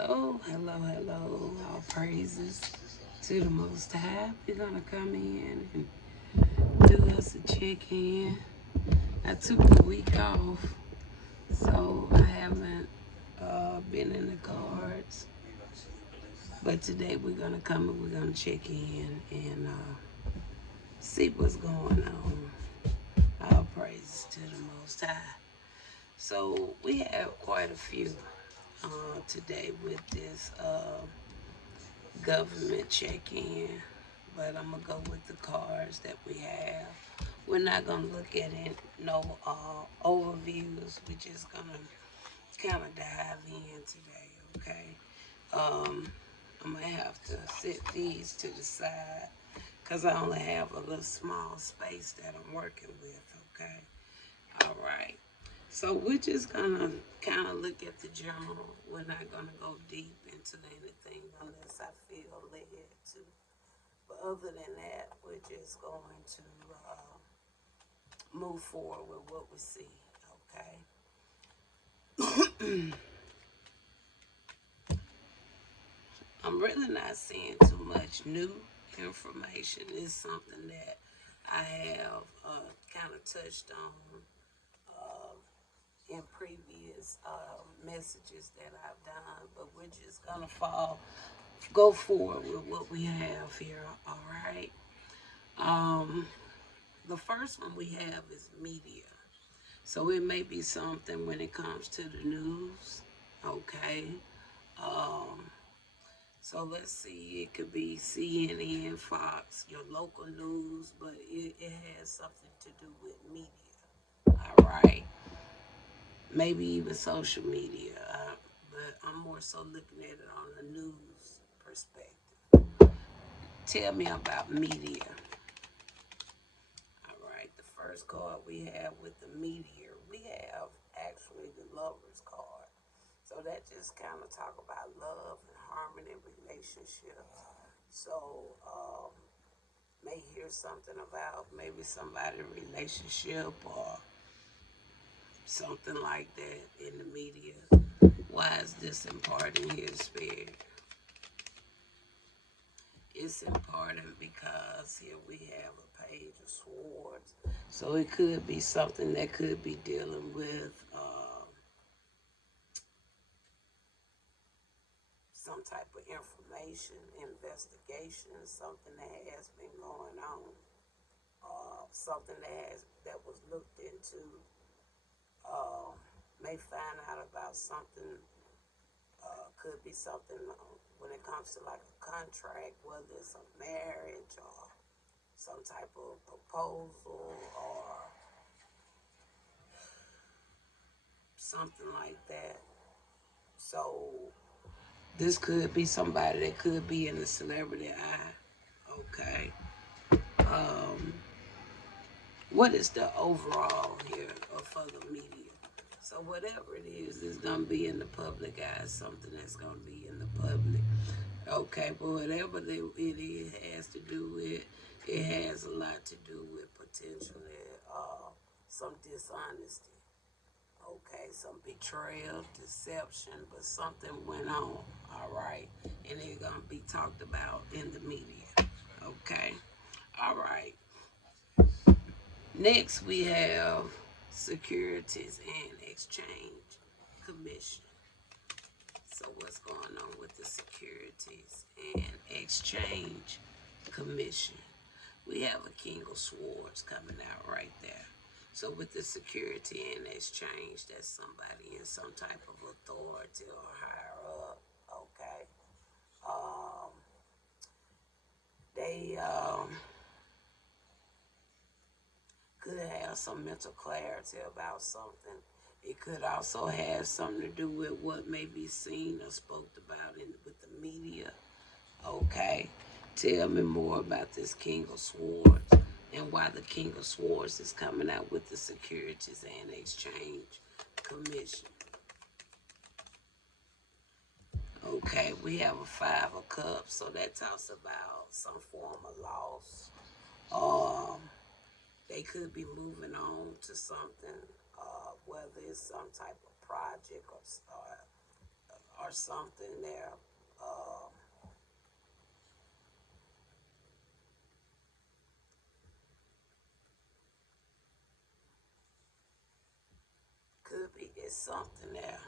Hello, hello, hello. All praises to the Most High. We're going to come in and do us a check in. I took the week off, so I haven't been in the cards. But today we're going to come and we're going to check in and see what's going on. All praises to the Most High. So we have quite a few today with this government check-in, but I'm gonna go with the cards that we have. We're not gonna look at it, no overviews. We're just gonna kind of dive in today, okay? I'm gonna have to set these to the side because I only have a little small space that I'm working with, okay? All right. So we're just gonna kind of look at the general. We're not gonna go deep into anything unless I feel led to. But other than that, we're just going to move forward with what we see. Okay. I'm really not seeing too much new information. It's something that I have kind of touched on in previous messages that I've done, but we're just gonna go forward with what we have here. All right. Um, the first one we have is media. So it may be something when it comes to the news. Okay. Um, so let's see. It could be CNN, Fox, your local news, but it has something to do with media. All right. Maybe even social media, but I'm more so looking at it on the news perspective. Tell me about media. All right, the first card we have with the media, we have actually the lover's card. So that just kind of talk about love and harmony and relationships. So may hear something about maybe somebody's relationship or something like that in the media. Why is this important here, Spirit? It's important because here we have a page of swords. So it could be something that could be dealing with some type of information, investigation, something that has been going on, something that was looked into. May find out about something. Could be something when it comes to like a contract, whether it's a marriage or some type of proposal or something like that. So this could be somebody that could be in the celebrity eye. Okay. Um, what is the overall here for the media? So whatever it is gonna be in the public eye. Something that's gonna be in the public. Okay, but whatever it has to do with, it has a lot to do with potentially some dishonesty. Okay, some betrayal, deception, but something went on. All right, and it's gonna be talked about in the media. Okay, all right. Next, we have Securities and Exchange Commission. So what's going on with the Securities and Exchange Commission? We have a King of Swords coming out right there. So with the Security and Exchange, that's somebody in some type of authority or higher up. Okay. Um, they could have some mental clarity about something. It could also have something to do with what may be seen or spoke about with the media. Okay, tell me more about this King of Swords and why the King of Swords is coming out with the Securities and Exchange Commission. Okay, we have a Five of Cups, so that talks about some form of loss. Um, they could be moving on to something, whether it's some type of project or or something there. Uh, could be it's something there.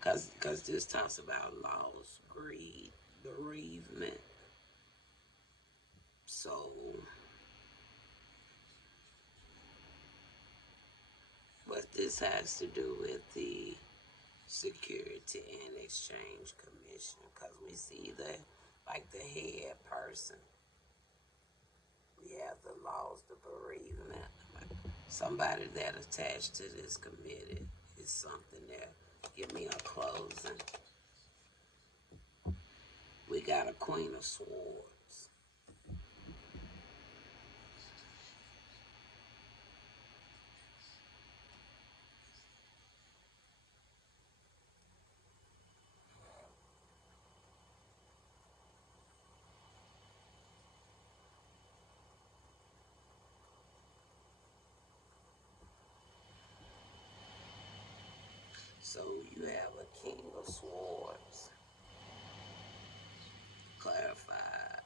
Cause this talks about loss, greed, bereavement. So what this has to do with the Security and Exchange Commission, because we see that like the head person, we have the loss, the bereavement. Somebody that attached to this committee is something there. Give me a closing. We got a Queen of Swords. So you have a King of Swords, clarified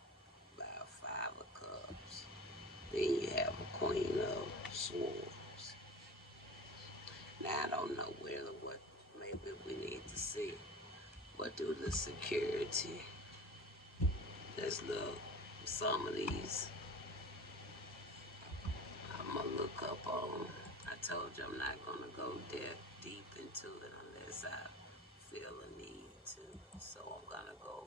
by a Five of Cups. Then you have a Queen of Swords. Now I don't know whether what maybe we need to see. What do the security? Let's look. Some of these I'm gonna look up on. I told you I'm not gonna go deep into it unless I feel a need to. So I'm gonna go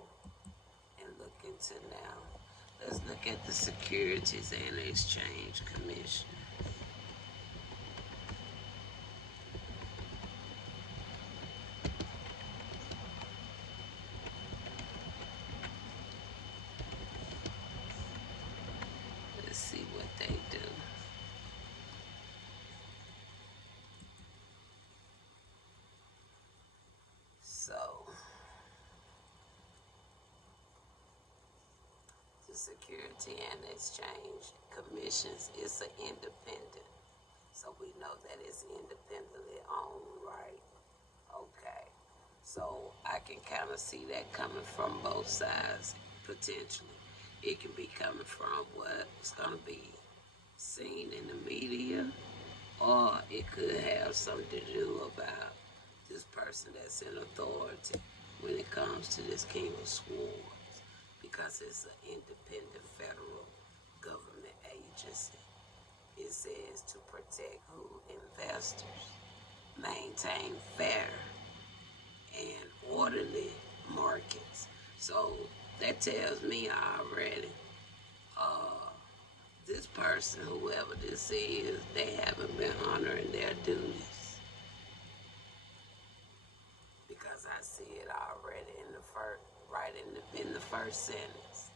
and look into now. Let's look at the Securities and Exchange Commission. Let's see what they do. So the Security and Exchange Commissions is an independent. So we know that it's independently owned, right? Okay. So I can kind of see that coming from both sides, potentially. It can be coming from what's going to be seen in the media, or it could have something to do about this person that's in authority when it comes to this King of Swords, because it's an independent federal government agency. It says to protect who? Investors, maintain fair and orderly markets. So that tells me already, this person, whoever this is, they haven't been honoring their duties, because I see it already in the first, right in the first sentence,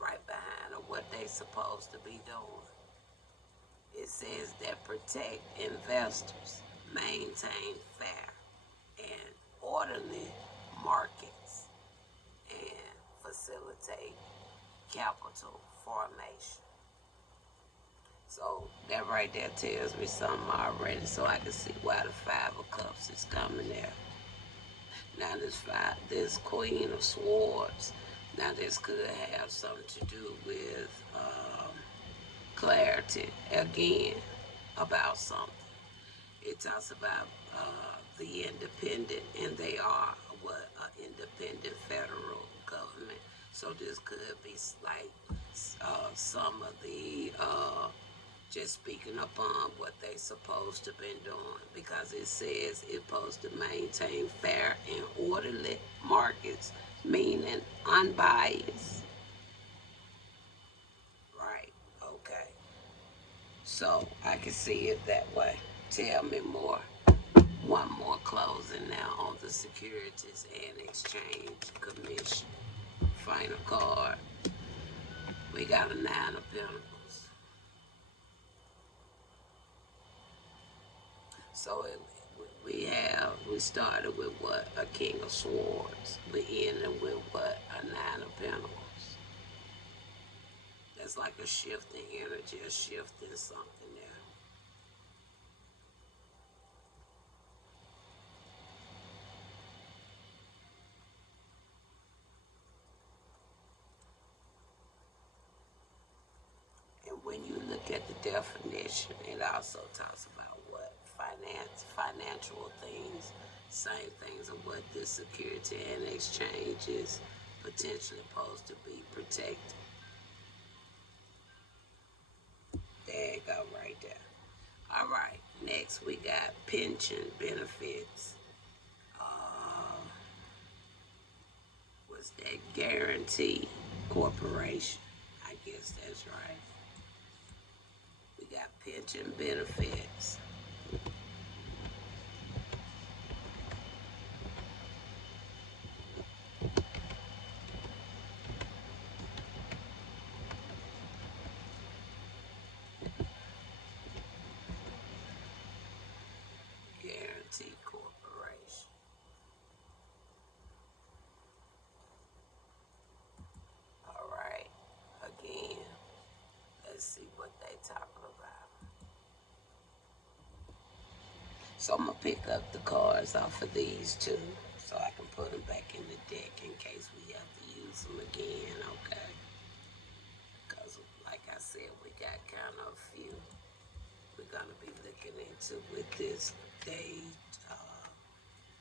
right behind of what they supposed to be doing. It says that protect investors, maintain fair and orderly markets, and facilitate capital formation. So that right there tells me something already, so I can see why the Five of Cups is coming there. Now this Queen of Swords, now this could have something to do with clarity again about something. It talks about the independent, and they are what, an independent federal government. So this could be like some of the just speaking upon what they supposed to been doing, because it says it's supposed to maintain fair and orderly markets, meaning unbiased. Right. Okay. So I can see it that way. Tell me more. One more closing now on the Securities and Exchange Commission. Final card. We got a Nine of Pentacles. So we started with what? A King of Swords. We ended with what? A Nine of Pentacles. That's like a shift in energy, a shift in something there. definition. It also talks about what financial things, same things of what this security and exchange is potentially supposed to be protected. There you go, right there. All right, next we got pension benefits. Was that Guarantee Corporation? I guess that's right. We got pension benefits. Guarantee Corporation. All right. Again, let's see what they talking about. So I'm gonna pick up the cards off of these two, so I can put them back in the deck in case we have to use them again. Okay. Because, like I said, we got kind of a few we're gonna be looking into with this day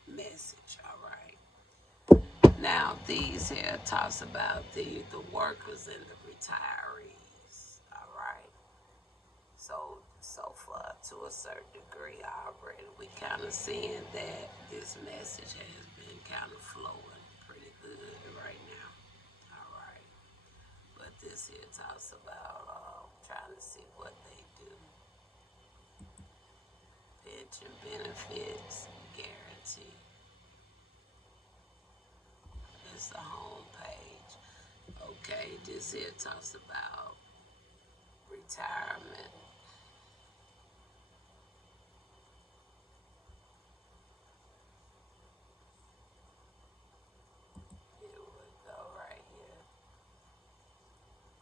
message. All right. Now these here talks about the workers and the retirees. All right. So far, to a certain degree, already we kind of seeing that this message has been kind of flowing pretty good right now. All right. But this here talks about trying to see what they do. Pension benefits guarantee. It's the home page. Okay, this here talks about retirement. Here we go, right here.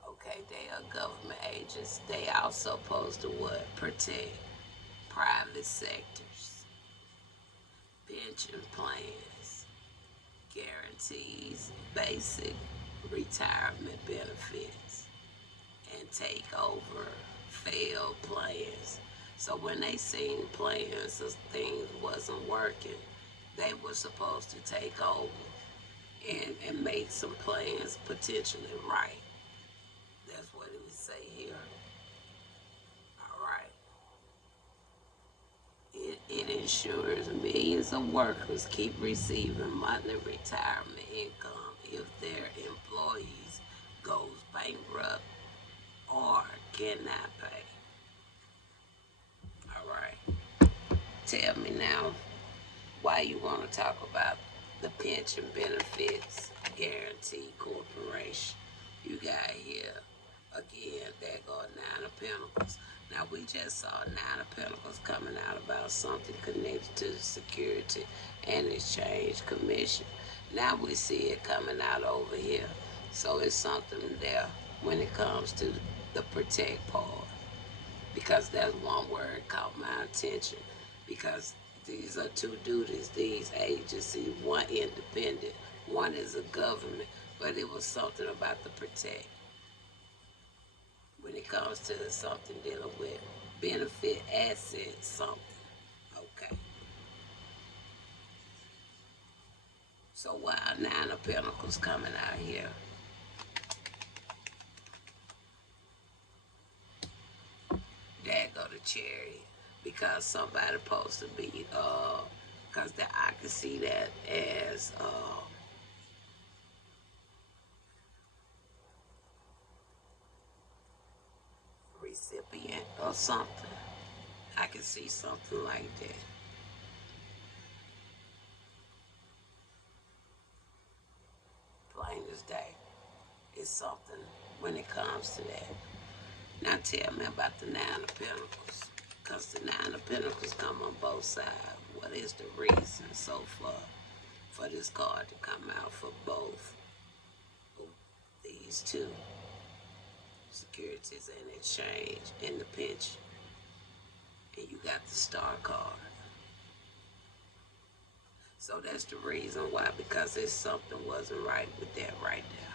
Okay, they are government agents. They also supposed to what? Protect private sectors, pension plans, guarantees basic retirement benefits, and take over failed plans. So when they seen plans of things wasn't working, they were supposed to take over and make some plans potentially right. That's what it would say here. All right. It ensures millions of workers keep receiving monthly retirement income if their employees goes bankrupt or cannot pay. All right. Tell me now why you want to talk about the pension benefits guarantee corporation. You got here again, there go Nine of Pentacles. Now we just saw Nine of Pentacles coming out about something connected to the Security and Exchange Commission. Now we see it coming out over here. So it's something there when it comes to the protect part. Because that's one word caught my attention. Because these are two duties, these agencies, one independent, one is a government, but it was something about the protect. When it comes to something dealing with benefit, assets, something. Okay. So while Nine of Pentacles coming out here, there go the Chariot. Because somebody supposed to be, because I can see that as recipient or something. I can see something like that. Plain as day. It's something when it comes to that. Now tell me about the Nine of Pentacles. Because the Nine of Pentacles come on both sides. What is the reason so far for this card to come out for both these two? Securities and Exchange and the pension. And you got the Star card. So that's the reason why, because there's something wasn't right with that right there.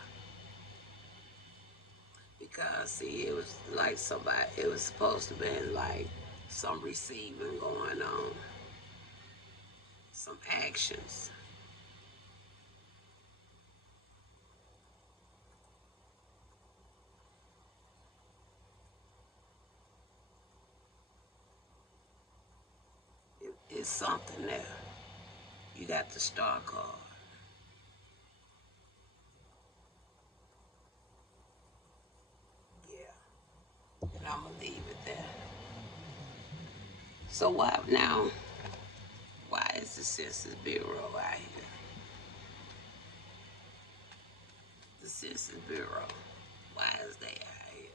Because see, it was like somebody, it was supposed to be like some receiving going on, some actions. It's something there. You got the star card. Yeah, and I'm gonna leave it there. So why now? Why is the Census Bureau out here? The Census Bureau. Why is they out here?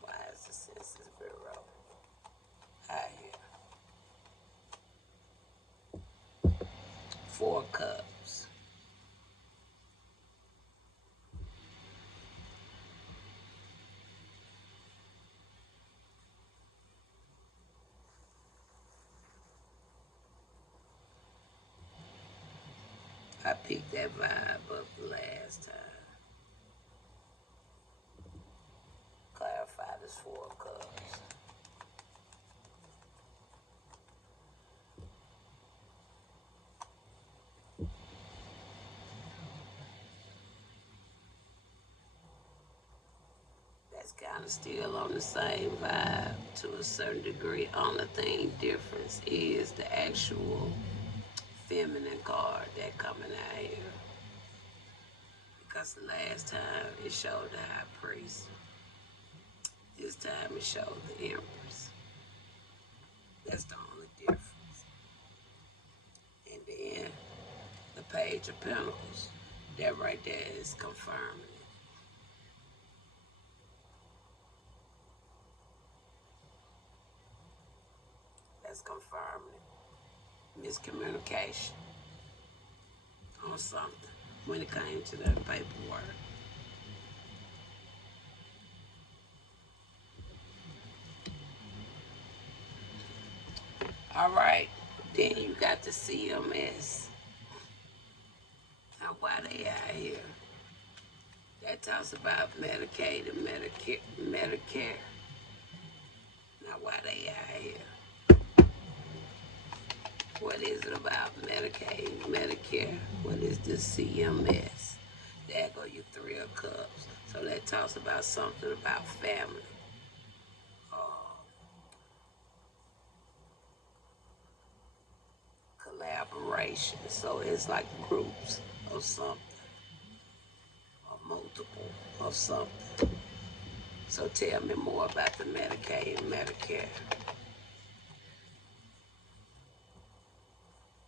Why is the Census Bureau out here? Four cups. I picked that vibe up the last time. Clarify this four cups. That's kind of still on the same vibe to a certain degree. Only thing difference is the actual feminine card that coming out here. Because the last time it showed the high priest. This time it showed the empress. That's the only difference. And then the page of pentacles. That right there is confirming it. That's confirming it. Miscommunication on something when it came to that paperwork. All right, then you got the CMS. Now, why they out here? That talks about Medicaid and Medicare. Now, why they out here? What is it about Medicaid, Medicare? What is the CMS? There go your three of cups. So that talks about something about family. Uh, Collaboration. So it's like groups of something, or multiple of something. So tell me more about the Medicaid and Medicare.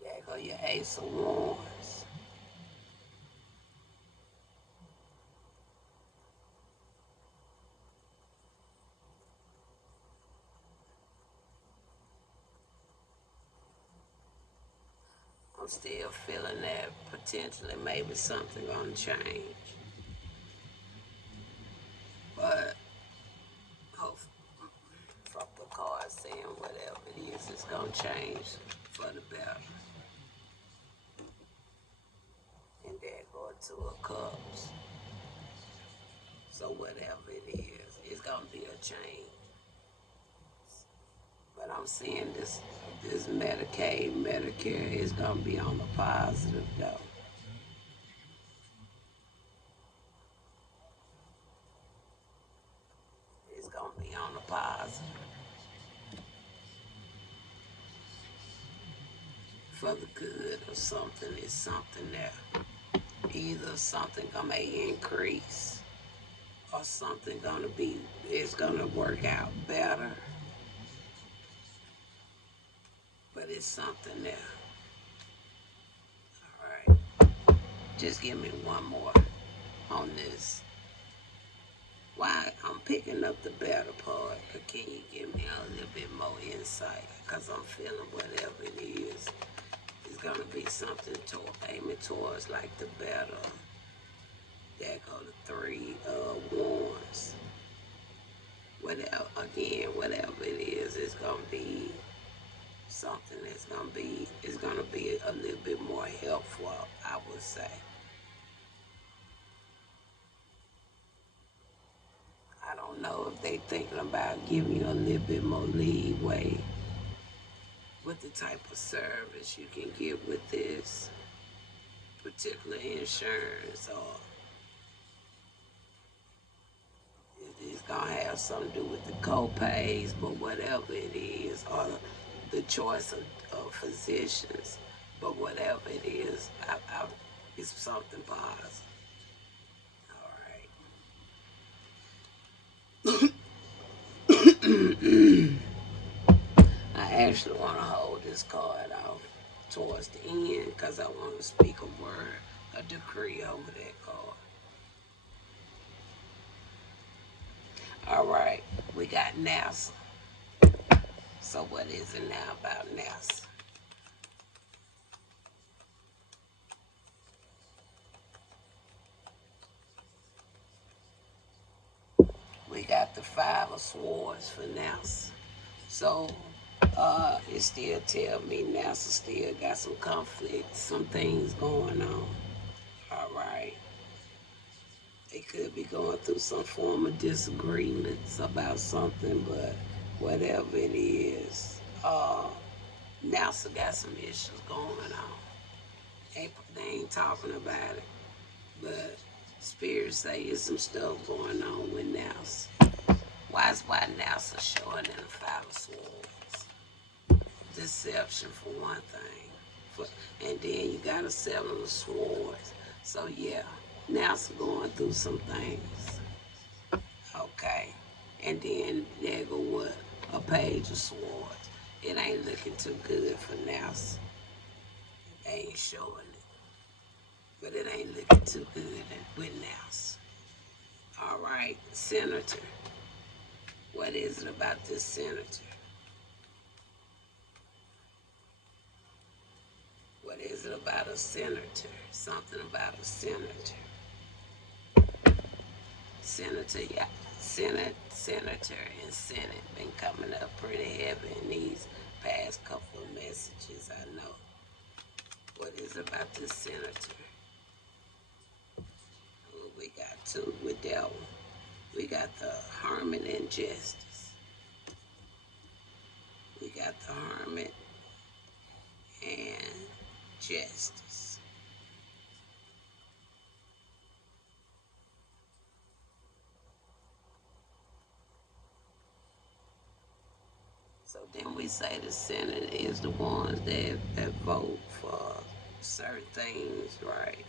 There go your Ace of Wands. I'm still feeling that potentially maybe something gonna change. But hope from the card saying whatever it is, it's gonna change for the better. And there go two of cups. So whatever it is, it's gonna be a change. But I'm seeing this Medicaid, Medicare is gonna be on the positive though. It's gonna be on the positive. For the good or something is something there. Either something gonna increase or something gonna be it's gonna work out better. But it's something there. Alright. Just give me one more on this. Why I'm picking up the better part, but can you give me a little bit more insight? Because I'm feeling whatever it is, it's gonna be something aiming towards like the better. There go the three wands. Whatever, again, whatever it is, it's gonna be something that's gonna be a little bit more helpful, I would say. I don't know if they thinking about giving you a little bit more leeway with the type of service you can get with this particular insurance, or it's gonna have something to do with the co-pays, but whatever it is, or the choice of physicians, but whatever it is, it's something positive. All right. I actually want to hold this card off towards the end because I want to speak a word, a decree over that card. All right, we got NASA. So what is it now about NASA? We got the Five of Swords for NASA. So it still tell me NASA still got some conflict, some things going on. All right. They could be going through some form of disagreements about something, but whatever it is, NASA got some issues going on. They ain't talking about it, but spirits say there's some stuff going on with NASA. Why NASA showing in the Five of Swords? Deception for one thing, and then you got a Seven of Swords. So yeah, NASA going through some things. Okay, and then there go what? A Page of Swords. It ain't looking too good for NASA. They ain't showing it, but it ain't looking too good with NASA. All right, Senator. What is it about this senator? What is it about a senator? Something about a senator. Senator, yeah. Senator and Senate been coming up pretty heavy in these past couple of messages, I know. What is it about this senator? Well, we got two with that one. We got the Hermit and Justice. We got the Hermit and Justice. So then we say the Senate is the ones that vote for certain things, right?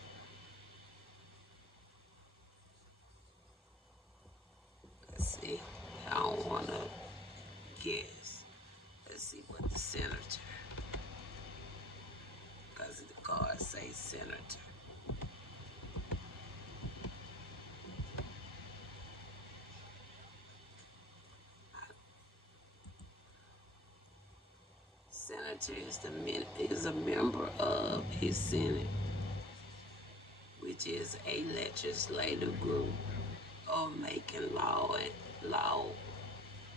Let's see. I don't want to guess. Let's see what the senator, because the card says senator. Senator is a member of his Senate, which is a legislative group of making law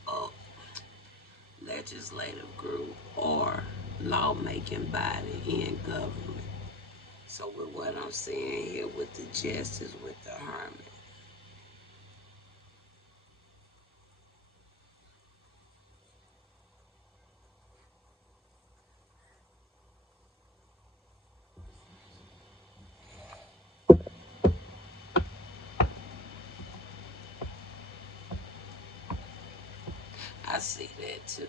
of legislative group or lawmaking body in government. So with what I'm saying here with the justice, with the hermit, I see that too.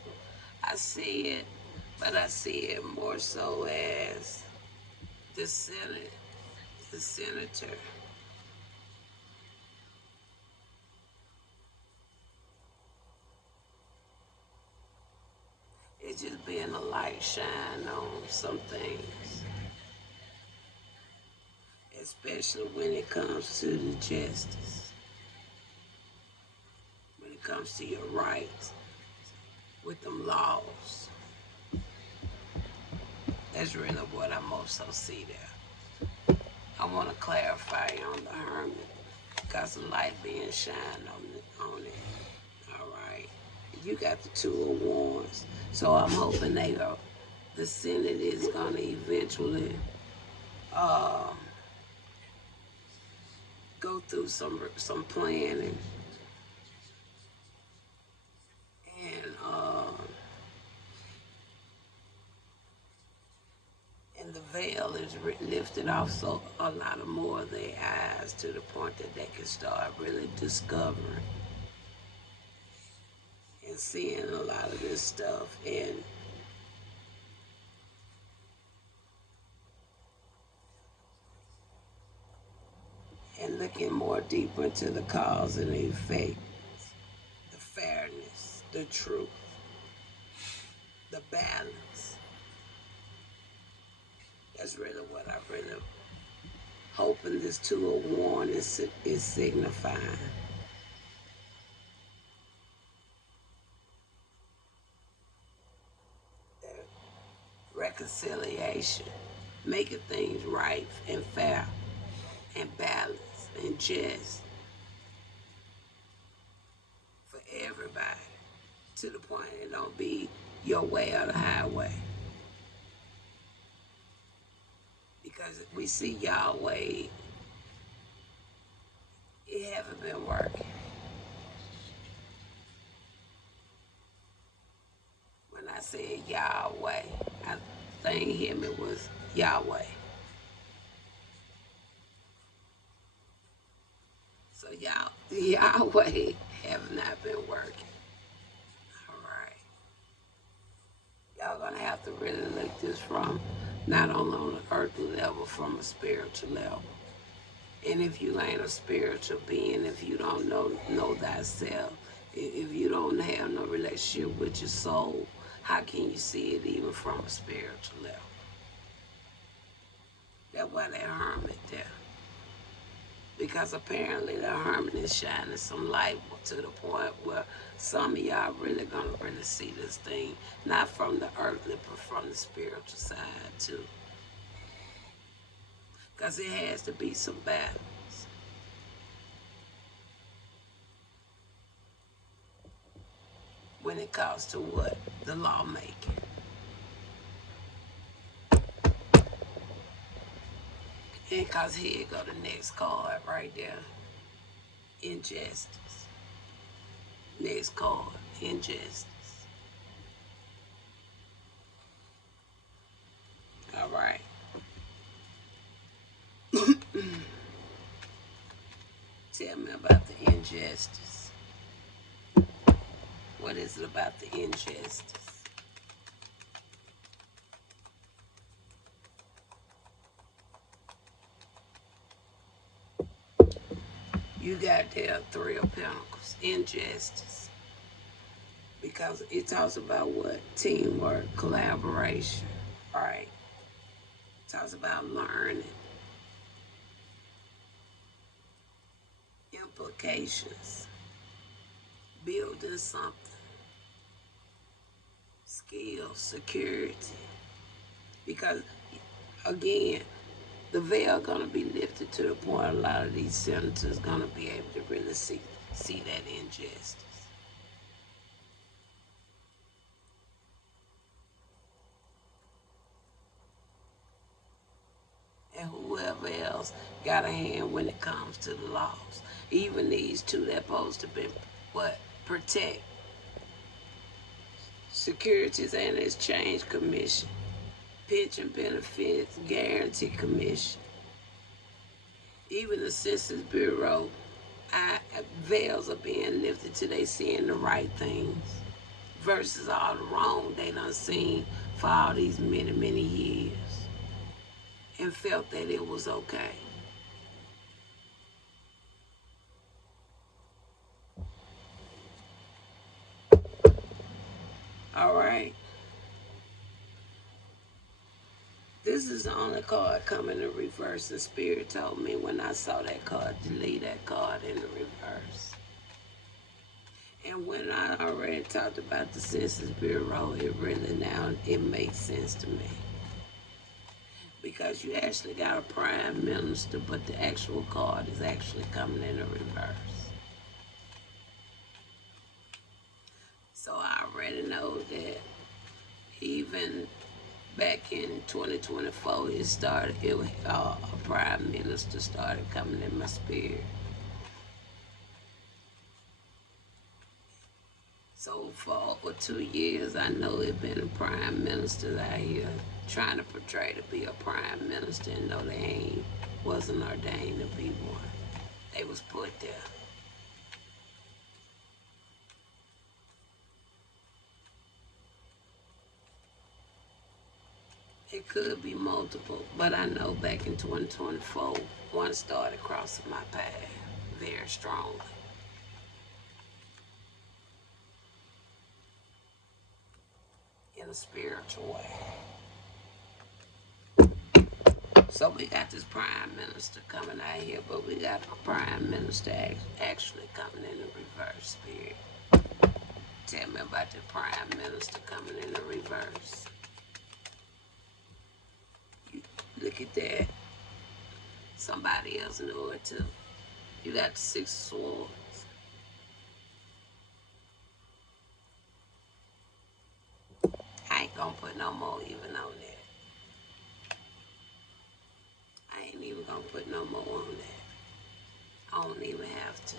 I see it, but I see it more so as the Senate, the senator. It's just being a light shine on some things, especially when it comes to the justice, when it comes to your rights with them laws. That's really what I most so see there. I want to clarify on the hermit because the light being shined on it. All right. You got the Two of Wands. So I'm hoping they are the Senate is going to eventually uh, go through some planning, and the veil is lifted off so a lot of more of their eyes to the point that they can start really discovering and seeing a lot of this stuff and looking more deeper into the cause and the effect, the fairness, the truth, the balance. That's really what I really hoping this 201 is signifying. Reconciliation, making things right and fair and balanced and just for everybody, to the point it don't be your way or the highway. Because we see y'all way, it haven't been working. When I said Yahweh, I think him it was Yahweh. So y'all, Yahweh have not been working. All right. Y'all gonna have to really look this from not only on an earthly level, from a spiritual level. And if you ain't a spiritual being, if you don't know thyself, if you don't have no relationship with your soul, how can you see it even from a spiritual level? That's why that hermit there. Because apparently the hermit is shining some light to the point where some of y'all really gonna really see this thing, not from the earthly, but from the spiritual side too. Because it has to be some balance. When it comes to what? The lawmaking. And because here go the next card right there. Injustice. Next card. Injustice. All right. Tell me about the injustice. What is it about the injustice? You got there Three of Pentacles. Injustice. Because it talks about what? Teamwork, collaboration, right? It talks about learning, implications, building something, skills, security. Because again, the veil gonna be lifted to the point a lot of these senators gonna be able to really see that injustice. And whoever else got a hand when it comes to the laws. Even these two that supposed to be what? Protect. Securities and Exchange Commission, Pension Benefits Guarantee Commission, even the Census Bureau, veils are being lifted till they seeing the right things versus all the wrong they done seen for all these many, many years and felt that it was okay. All right. This is the only card coming in reverse. The Spirit told me when I saw that card to leave that card in the reverse. And when I already talked about the Census Bureau, it really now, it makes sense to me. Because you actually got a prime minister, but the actual card is actually coming in the reverse. So I already know that even back in 2024, a prime minister started coming in my spirit. So for over 2 years, I know it been a prime minister out here trying to portray to be a prime minister, and no, they wasn't ordained to be one. They was put there. It could be multiple, but I know back in 2024, one started crossing my path very strongly in a spiritual way. So we got this prime minister coming out here, but we got a prime minister actually coming in the reverse spirit. Tell me about the prime minister coming in the reverse. You look at that. Somebody else knew it too. You got the six swords. I ain't gonna put no more even on that. I ain't even gonna put no more on that. I don't even have to.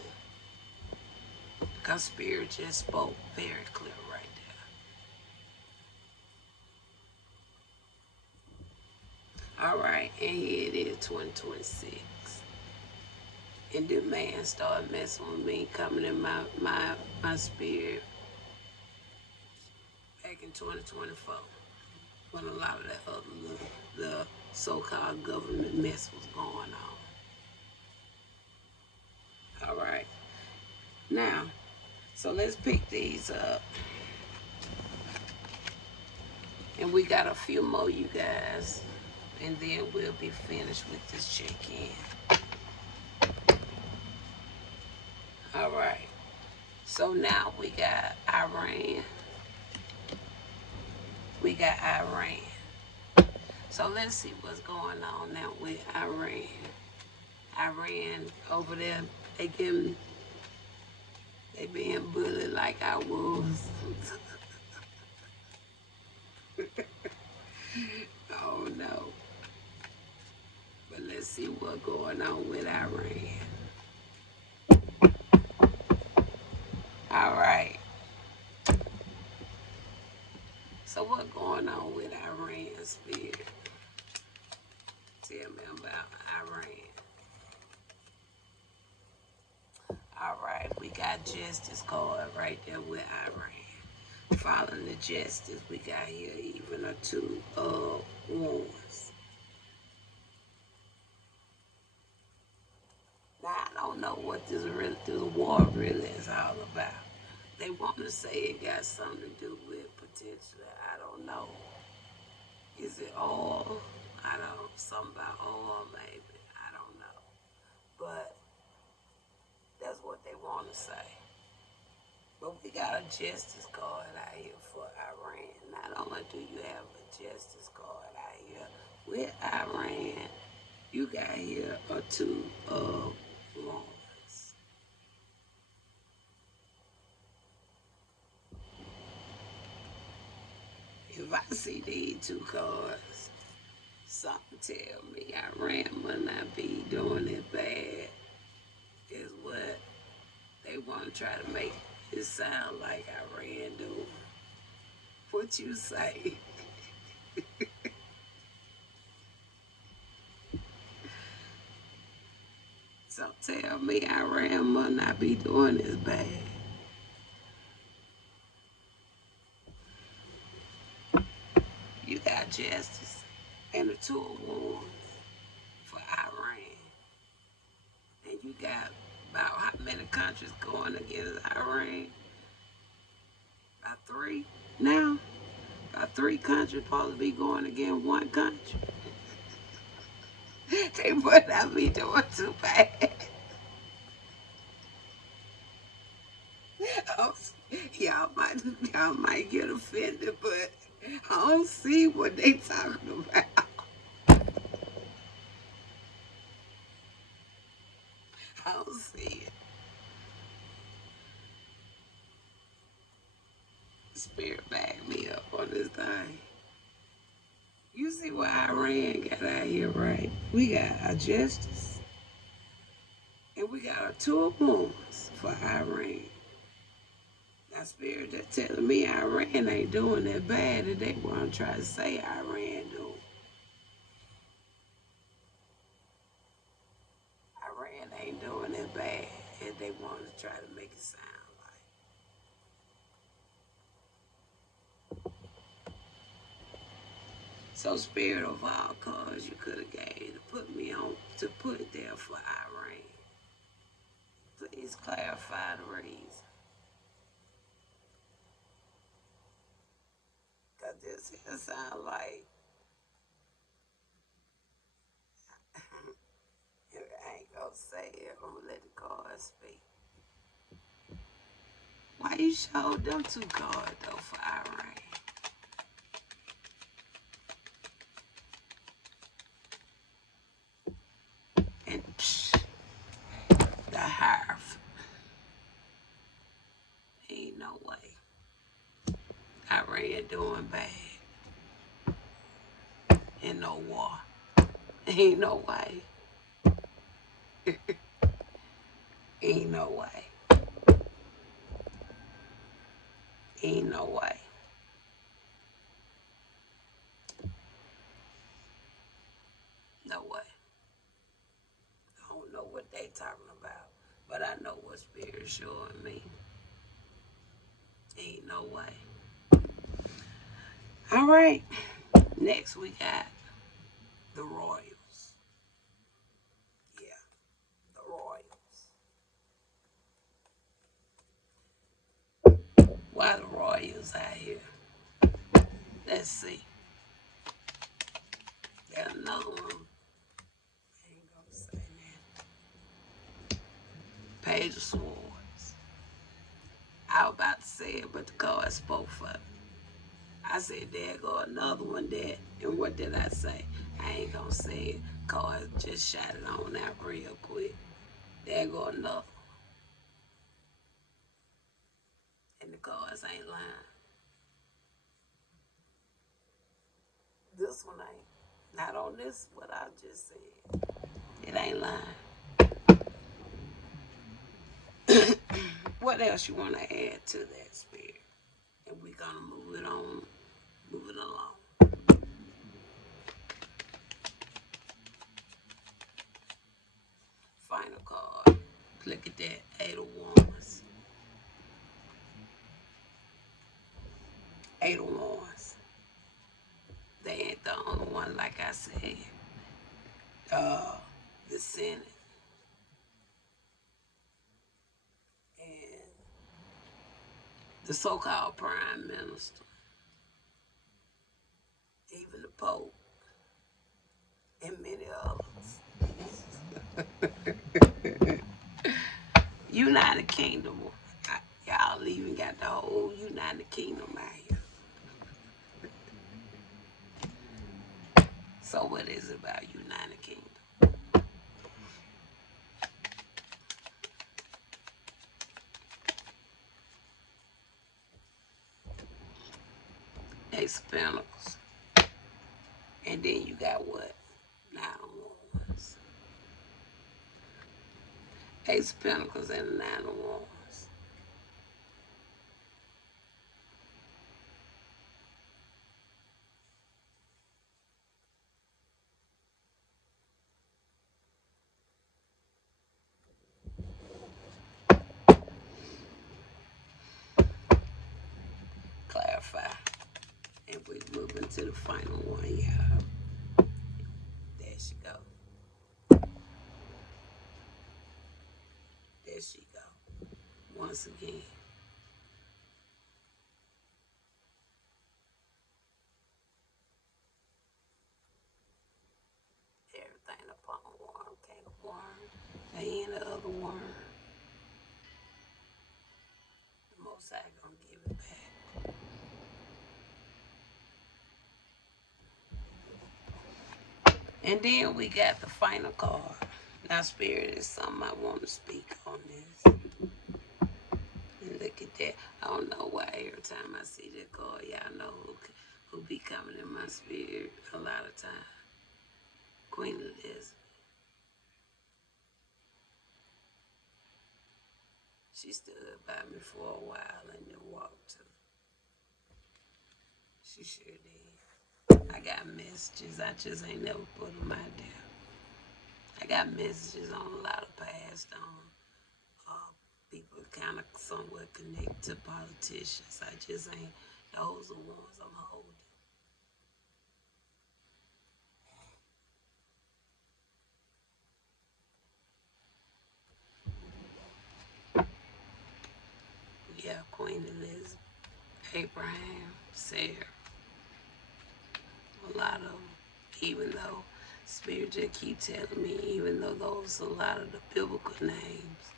Because Spirit just spoke very clear right there. Alright, and here it is, 2026. And the man started messing with me, coming in my spirit back in 2024. When a lot of that other the so-called government mess was going on. Alright. Now, so let's pick these up. And we got a few more, you guys. And then we'll be finished with this check-in. Alright. So now we got Iran. We got Iran. So let's see what's going on now with Iran. Iran over there, they being bullied like I was. Oh no. But let's see what's going on with Iran. Alright. So what's going on with Iran, Spirit? Tell me about Iran. Alright, we got justice card right there with Iran. Following the justice, we got here even a two of wands. Now I don't know what this war really is all about. They want to say it got something to do with potential. I don't know. Is it oil? I don't know. Something about oil maybe. I don't know. But that's what they want to say. But we got a justice card out here for Iran. Not only do you have a justice card out here with Iran, you got here a two of wands. If I see these two cards, something tell me Iran must not be doing it bad. Is what they want to try to make it sound like Iran doing. What you say? So tell me Iran must not be doing this bad. You got justice and the two of wands for Iran. And you got about how many countries going against Iran? About three now? About three countries supposed to be going against one country. They must not be doing too bad. Y'all might get offended, but I don't see what they talking about. I don't see it. Spirit back me up on this thing. You see what Iran got out here, right? We got our justice, and we got our two wounds for Iran. Now, Spirit just telling me Iran ain't doing that bad that they want to try to say Iran do. Iran ain't doing that bad as they want to try to make it sound like. So, Spirit of all cause you could have gave to put me on, to put there for Iran. Please clarify the reason. Because this here sound like, I ain't gonna say it, I'm gonna let the cards speak. Why you showed them two cards though for Iran? And the half. Ain't no way. Iran doing bad. In no war. Ain't no way. Ain't no way. Ain't no way. No way. I don't know what they talking about, but I know what Spirit's showing me. Ain't no way. All right. Next we got the Royals. Yeah, the Royals. Why the Royals out here? Let's see. There's another one. I ain't gonna say that. Page of Swords. I was about to say it, but the card spoke for me. I said, there go another one there. And what did I say? I ain't gonna say it. Card just shot it on out real quick. There go another. And the cards ain't lying. This one ain't. Not on this, what I just said. It ain't lying. What else you want to add to that, Spirit? And we're gonna move it on, move it along. Final card. Look at that, 8 of Wands. 8 of Wands. They ain't the only one, like I said. The Senate. And the so-called Prime Minister. Even the Pope. And many others. United Kingdom. Y'all even got the whole United Kingdom out here. So what is it about United Kingdom? Ace of Pentacles. And then you got what? 9 of Wands. Ace of Pentacles and 9 of Wands. Clarify. And we're moving to the final one, y'all. There she go. There she go. Once again. Everything upon worm, king of worm, the end of the worm. The Most High gonna give it back. And then we got the final card. Now, Spirit is something I want to speak on this. And look at that. I don't know why every time I see that card, y'all know who be coming in my spirit a lot of time. Queen Elizabeth. She stood by me for a while and then walked too. She sure did. I got messages. I just ain't never put them out there. I got messages on a lot of passed on. People kind of somewhat connect to politicians. I just ain't. Those are the ones I'm holding. Yeah, Queen Elizabeth, Abraham, Sarah, a lot of them. Even though Spirit just keep telling me, even though those are a lot of the biblical names,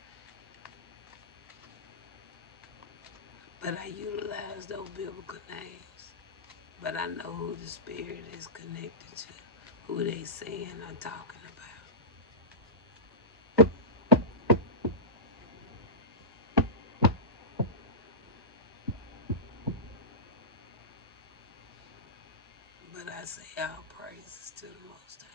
but I utilize those biblical names. But I know who the Spirit is connected to, who they saying or talking about. But I say all praises to the Most High.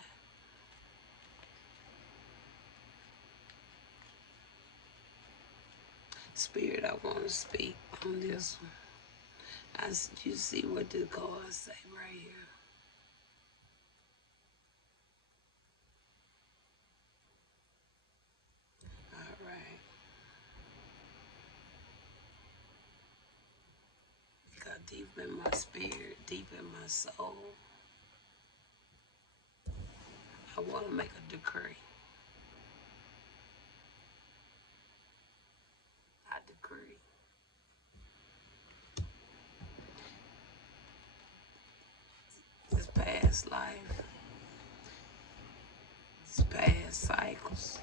Spirit, I want to speak on this one. You see what the cards say right here. All right. Because deep in my spirit, deep in my soul, I want to make a decree. I decree this past life, this past cycles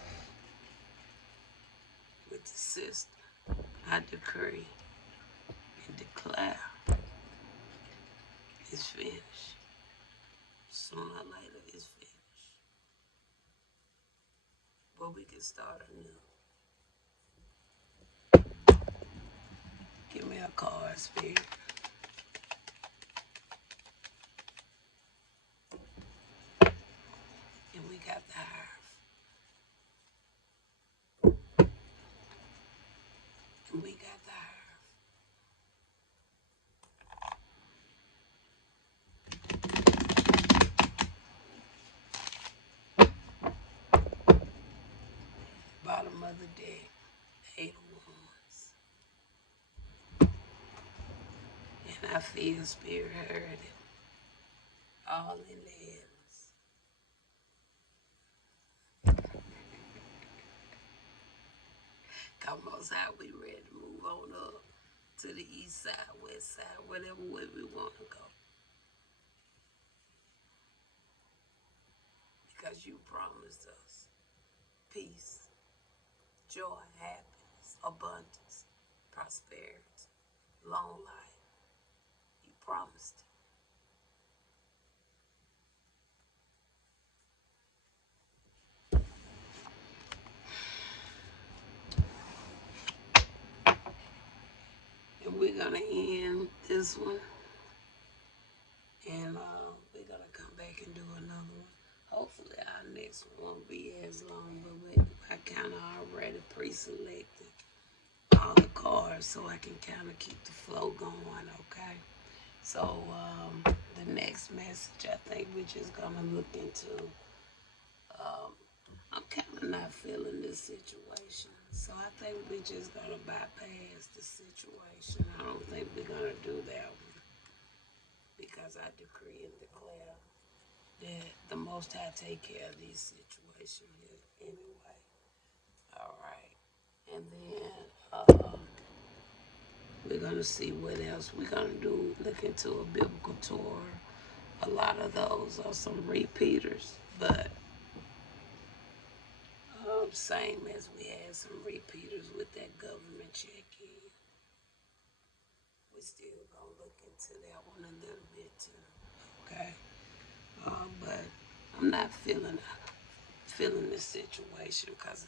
with the system. I decree and declare it's finished. Sooner or later, it's finished. But we can start anew. Give me a card, Spirit. And we got the Hive. And we got the Hive. Bottom of the deck, 8 of Wands. And I feel Spirit heard it. All in the heavens. Come on, how we ready to move on up to the east side, west side, whatever way we want to go. Because you promised us peace, joy, happiness, abundance, prosperity, long life. You promised it. And we're going to end this one. And we're going to come back and do another one. Hopefully our next one won't be as long, but I kind of already pre-selected all the cards so I can kind of keep the flow going, okay? So the next message, I think we're just going to look into, I'm kind of not feeling this situation. So I think we're just going to bypass the situation. I don't think we're going to do that one because I decree and declare that the Most High take care of these situations anyway. All right. And then we're going to see what else we're going to do. Look into a biblical tour. A lot of those are some repeaters, but same as we had some repeaters with that government check-in. We're still going to look into that one a little bit too. Okay? But I'm not feeling the situation because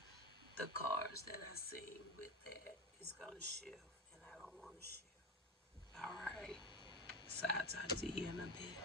the cards that I seen with that is going to shift, and I don't want to shift. All right. So I'll talk to you. in a bit.